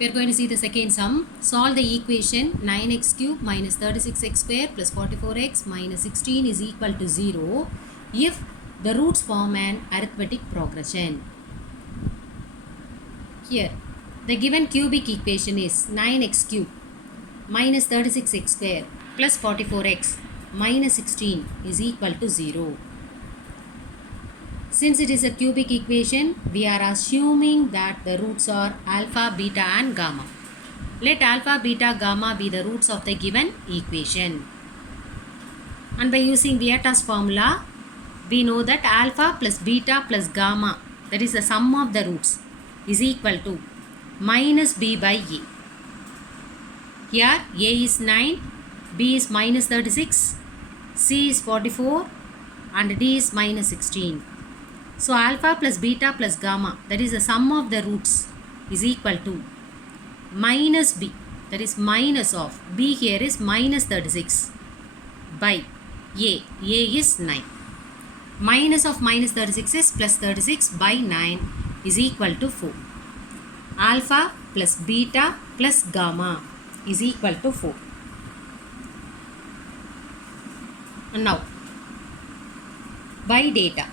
We are going to see the second sum. Solve the equation 9x cube minus 36x square plus 44x minus 16 is equal to 0 if the roots form an arithmetic progression. Here, the given cubic equation is 9x cube minus 36x square plus 44x minus 16 is equal to 0. Since it is a cubic equation, we are assuming that the roots are alpha, beta and gamma. Let alpha, beta, gamma be the roots of the given equation. And by using Vieta's formula, we know that alpha plus beta plus gamma, that is the sum of the roots, is equal to minus b by a. Here a is 9, b is minus 36, c is 44 and d is minus 16. So alpha plus beta plus gamma, that is the sum of the roots, is equal to minus b, that is minus of b here is minus 36 by a is 9. Minus of minus 36 is plus 36 by 9 is equal to 4. Alpha plus beta plus gamma is equal to 4. And now by data.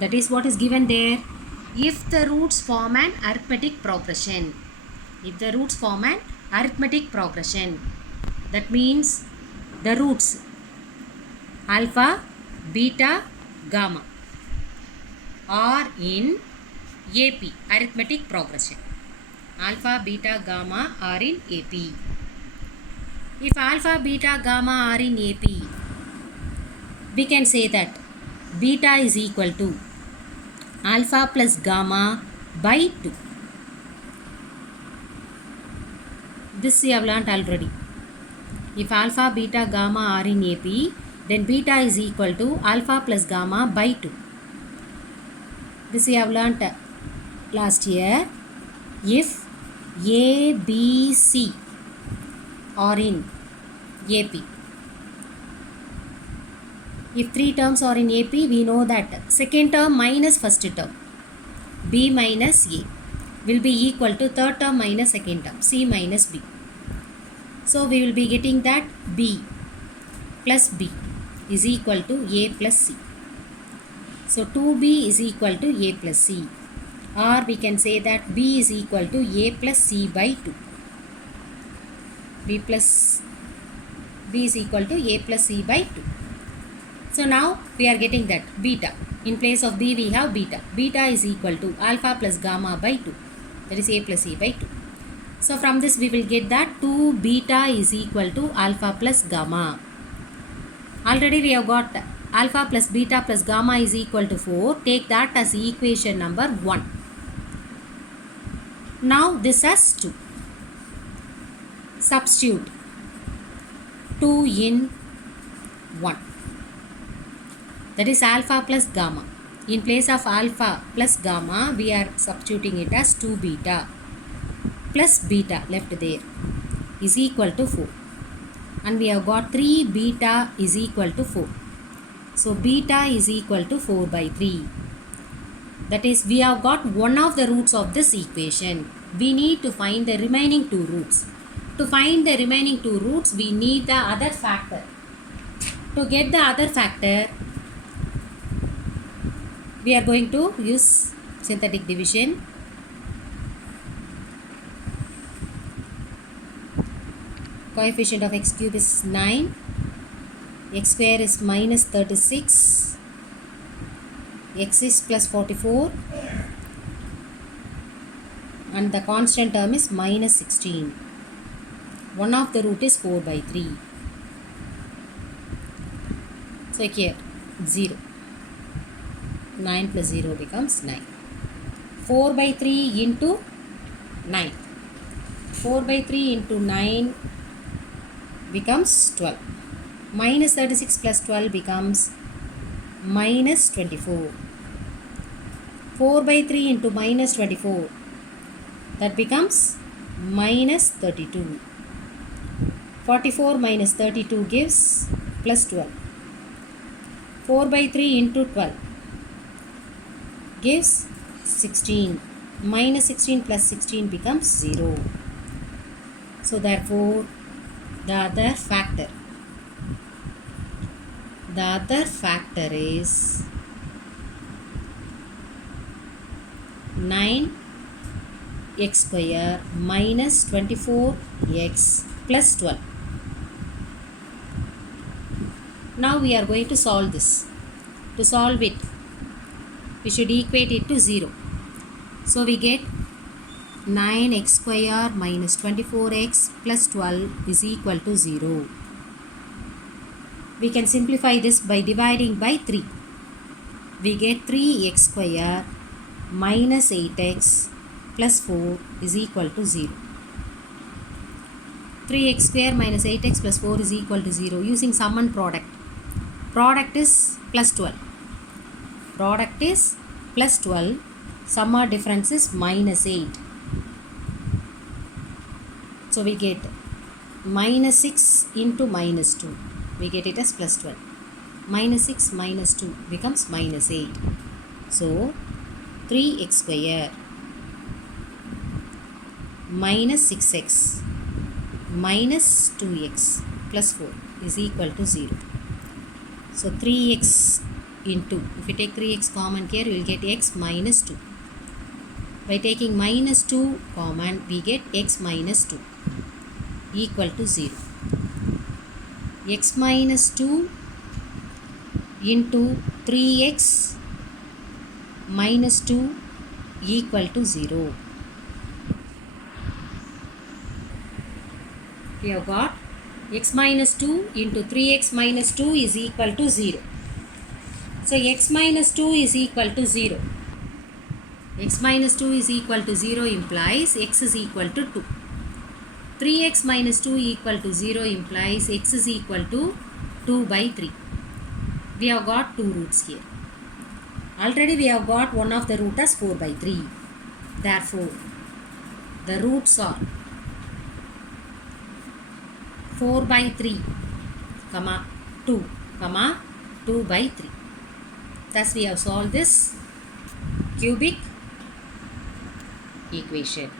That is what is given there. If the roots form an arithmetic progression. That means the roots alpha, beta, gamma are in AP, arithmetic progression. Alpha, beta, gamma are in AP. If alpha, beta, gamma are in AP, we can say that beta is equal to alpha plus gamma by 2. This we have learnt already. If alpha, beta, gamma are in AP, then beta is equal to alpha plus gamma by 2. This we have learnt last year. If A, B, C are in AP, if three terms are in AP, we know that second term minus first term, B minus A, will be equal to third term minus second term, C minus B. So we will be getting that B plus B is equal to A plus C. So 2B is equal to A plus C. Or we can say that B is equal to A plus C by 2. B is equal to A plus C by 2. So now we are getting that beta. In place of B we have beta. Beta is equal to alpha plus gamma by 2. That is A plus C by 2. So from this we will get that 2 beta is equal to alpha plus gamma. Already we have got alpha plus beta plus gamma is equal to 4. Take that as equation number 1. Now this as 2. Substitute 2 in 1. That is alpha plus gamma. In place of alpha plus gamma, we are substituting it as 2 beta plus beta left there is equal to 4. And we have got 3 beta is equal to 4. So beta is equal to 4 by 3. That is, we have got one of the roots of this equation. We need to find the remaining two roots. To find the remaining two roots, we need the other factor. To get the other factor, we are going to use synthetic division. Coefficient of x cube is 9. X square is minus 36. X is plus 44. And the constant term is minus 16. One of the root is 4 by 3. So here 0. 9 plus 0 becomes 9. 4 by 3 into 9. 4 by 3 into 9 becomes 12. Minus 36 plus 12 becomes minus 24. 4 by 3 into minus 24, that becomes minus 32. 44 minus 32 gives plus 12. 4 by 3 into 12, gives 16. Minus 16 plus 16 becomes 0. So therefore, the other factor is 9x square minus 24x plus 12. Now we are going to solve this. To solve it, we should equate it to 0. So we get 9x square minus 24x plus 12 is equal to 0. We can simplify this by dividing by 3. We get 3x square minus 8x plus 4 is equal to 0. 3x square minus 8x plus 4 is equal to 0 using sum and product. Product is plus 12. Product is plus 12. Sum or difference is minus 8. So we get minus 6 into minus 2. We get it as plus 12. Minus 6 minus 2 becomes minus 8. So 3x square minus 6x minus 2x plus 4 is equal to 0. So 3x into, if we take 3x common here, we will get x minus 2. By taking minus 2 common, we get x minus 2 equal to 0. X minus 2 into 3x minus 2 equal to 0. We have got x minus 2 into 3x minus 2 is equal to 0. So x minus 2 is equal to 0. X minus 2 is equal to 0 implies x is equal to 2. 3x minus 2 equal to 0 implies x is equal to 2 by 3. We have got two roots here. Already we have got one of the root as 4 by 3. Therefore, the roots are 4 by 3, 2, 2 by 3. Thus we have solved this cubic equation.